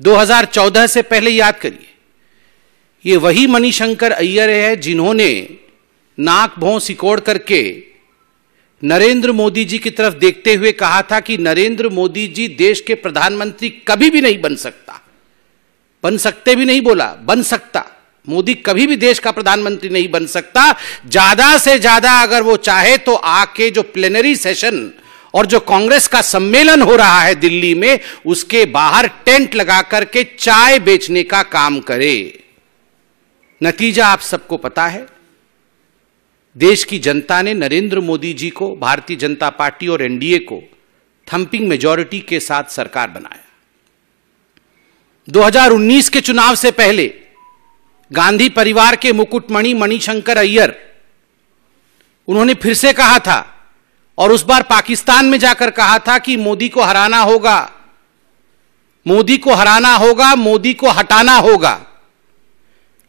2014 से पहले याद करिए, ये वही मणिशंकर अय्यर है जिन्होंने नाक भौं सिकोड़ करके नरेंद्र मोदी जी की तरफ देखते हुए कहा था कि नरेंद्र मोदी जी देश के प्रधानमंत्री कभी भी नहीं बन सकता। बन सकते भी नहीं बोला, बन सकता। मोदी कभी भी देश का प्रधानमंत्री नहीं बन सकता। ज्यादा से ज्यादा अगर वो चाहे तो आके जो प्लेनरी सेशन और जो कांग्रेस का सम्मेलन हो रहा है दिल्ली में, उसके बाहर टेंट लगा करके चाय बेचने का काम करे। नतीजा आप सबको पता है। देश की जनता ने नरेंद्र मोदी जी को, भारतीय जनता पार्टी और एनडीए को थंपिंग मेजॉरिटी के साथ सरकार बनाया। 2019 के चुनाव से पहले गांधी परिवार के मुकुटमणि मणिशंकर अय्यर, उन्होंने फिर से कहा था और उस बार पाकिस्तान में जाकर कहा था कि मोदी को हराना होगा, मोदी को हराना होगा, मोदी को हटाना होगा।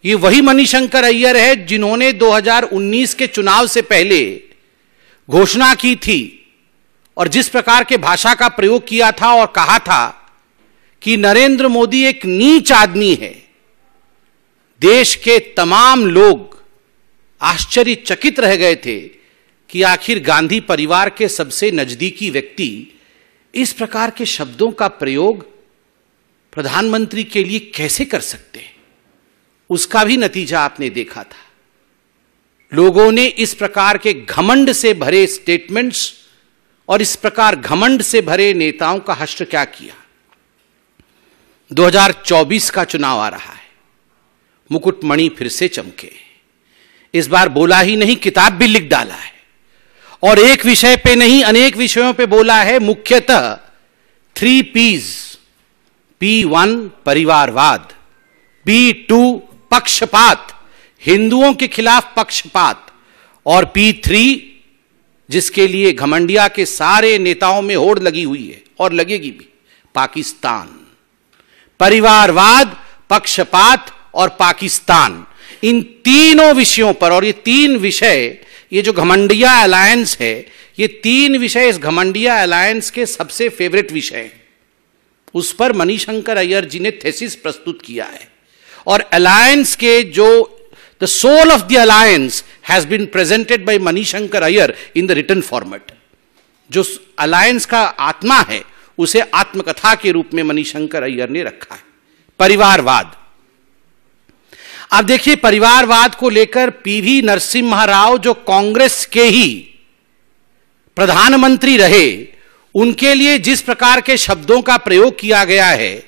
ये वही मणिशंकर अय्यर है जिन्होंने 2019 के चुनाव से पहले घोषणा की थी और जिस प्रकार के भाषा का प्रयोग किया था और कहा था कि नरेंद्र मोदी एक नीच आदमी है। देश के तमाम लोग आश्चर्यचकित रह गए थे कि आखिर गांधी परिवार के सबसे नजदीकी व्यक्ति इस प्रकार के शब्दों का प्रयोग प्रधानमंत्री के लिए कैसे कर सकते हैं। उसका भी नतीजा आपने देखा था। लोगों ने इस प्रकार के घमंड से भरे स्टेटमेंट्स और इस प्रकार घमंड से भरे नेताओं का हश्र क्या किया। 2024 का चुनाव आ रहा है, मुकुटमणि फिर से चमके। इस बार बोला ही नहीं, किताब भी लिख डाला है और एक विषय पे नहीं अनेक विषयों पे बोला है। मुख्यतः 3 P's, P1 परिवारवाद, P2 पक्षपात, हिंदुओं के खिलाफ पक्षपात, और P3 जिसके लिए घमंडिया के सारे नेताओं में होड़ लगी हुई है और लगेगी भी, पाकिस्तान। परिवारवाद, पक्षपात और पाकिस्तान, इन तीनों विषयों पर, और ये 3 विषय, ये जो घमंडिया अलायंस है, ये 3 विषय इस घमंडिया अलायंस के सबसे फेवरेट विषय हैं। उस पर मणिशंकर अय्यर जी ने थेसिस प्रस्तुत किया है और अलायंस के जो the soul of the alliance has been presented by Manishankar Aiyar in the written format. जो अलायंस का आत्मा है उसे आत्मकथा के रूप में मणिशंकर अय्यर ने रखा है। परिवारवाद, अब देखिए, परिवारवाद को लेकर पीवी नरसिम्हा राव जो कांग्रेस के ही प्रधानमंत्री रहे, उनके लिए जिस प्रकार के शब्दों का प्रयोग किया गया है,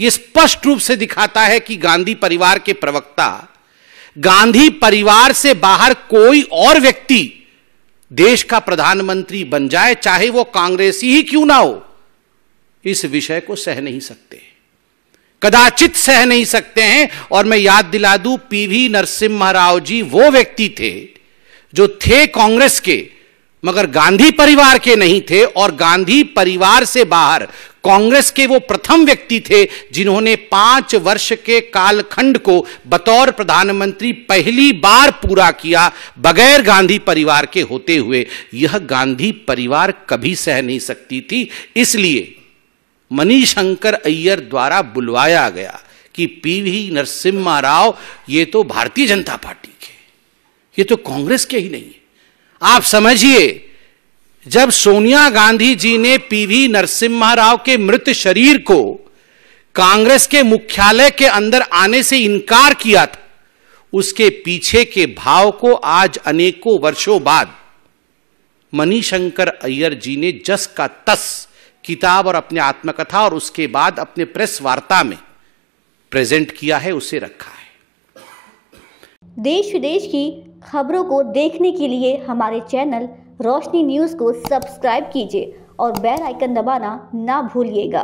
यह स्पष्ट रूप से दिखाता है कि गांधी परिवार के प्रवक्ता, गांधी परिवार से बाहर कोई और व्यक्ति देश का प्रधानमंत्री बन जाए, चाहे वो कांग्रेसी ही क्यों ना हो, इस विषय को सह नहीं सकते, कदाचित सह नहीं सकते हैं। और मैं याद दिला दूं, पीवी नरसिम्हा राव जी वो व्यक्ति थे जो थे कांग्रेस के, मगर गांधी परिवार के नहीं थे, और गांधी परिवार से बाहर कांग्रेस के वो प्रथम व्यक्ति थे जिन्होंने 5 वर्ष के कालखंड को बतौर प्रधानमंत्री पहली बार पूरा किया बगैर गांधी परिवार के होते हुए। यह गांधी परिवार कभी सह नहीं सकती थी। इसलिए मणिशंकर अय्यर द्वारा बुलवाया गया कि पीवी नरसिम्हा राव ये तो भारतीय जनता पार्टी के, ये तो कांग्रेस के ही नहीं है। आप समझिए, जब सोनिया गांधी जी ने पीवी नरसिम्हा राव के मृत शरीर को कांग्रेस के मुख्यालय के अंदर आने से इनकार किया था, उसके पीछे के भाव को आज अनेकों वर्षों बाद मणिशंकर अय्यर जी ने जस का तस किताब और अपने आत्मकथा और उसके बाद अपने प्रेस वार्ता में प्रेजेंट किया है, उसे रखा है। देश विदेश की खबरों को देखने के लिए हमारे चैनल रोशनी न्यूज़ को सब्सक्राइब कीजिए और बेल आइकन दबाना ना भूलिएगा।